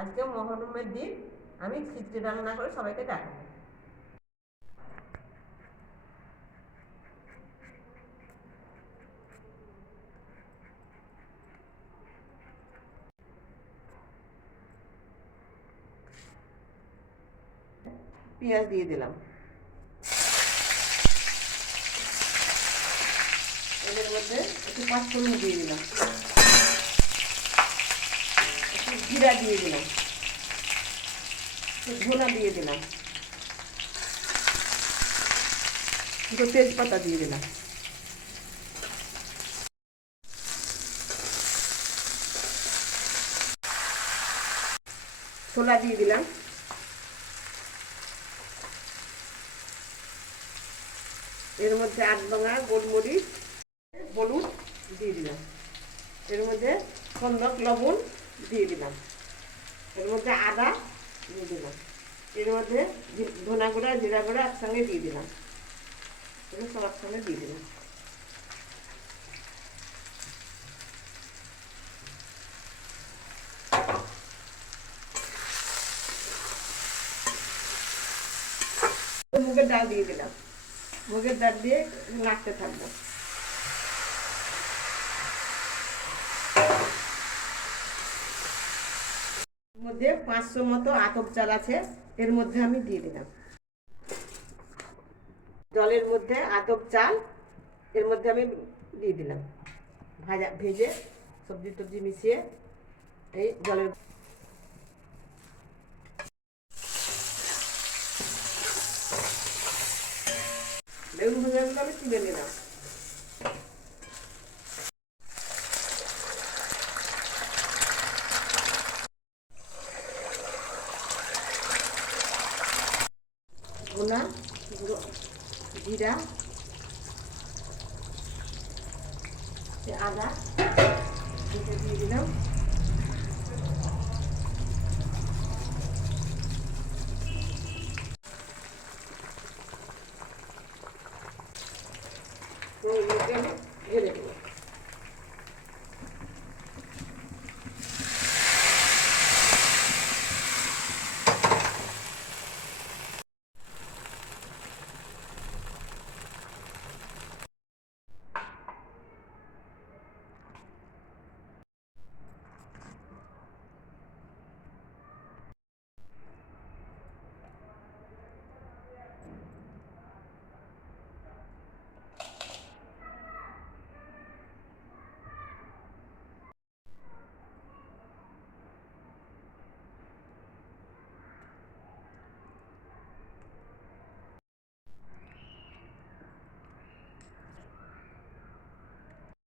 আজকে মহরমের দিন আমি খিচড়ি রান্না করে সবাইকে দেখাবো। পেঁয়াজ দিয়ে দিলাম, এর মধ্যে একটু পাঁচফোড়ন দিয়ে দিলাম, একটু জিরা দিয়ে দিলাম, একটু ধনা দিয়ে দিলাম, একটু তেজপাতা দিয়ে দিলাম, ছোলা দিয়ে দিলাম, এর মধ্যে আধভাঙা গোলমরিচ হলুদ দিয়ে দিলাম, এর মধ্যে সন্দক লবণ দিয়ে দিলাম, এর মধ্যে আদা দিয়ে দিলাম, এর মধ্যে ধনা গুঁড়া জিরা গুঁড়া একসঙ্গে দিয়ে দিলাম, সব একসঙ্গে দিয়ে দিলাম। মুগের ডাল দিয়ে দিলাম, মুগের ডাল দিয়ে নাড়তে থাকবো। এর মধ্যে 500 মতো আতপ চাল আছে, এর মধ্যে আমি দিয়ে দিলাম। জলের মধ্যে আতপ চাল এর মধ্যে আমি দিয়ে দিলাম, ভেজে সবজি টবজি মিশিয়ে এই জলের বেগুন ভাজাগুলো আমি তুলে নিলাম। ধনা জিরা আদা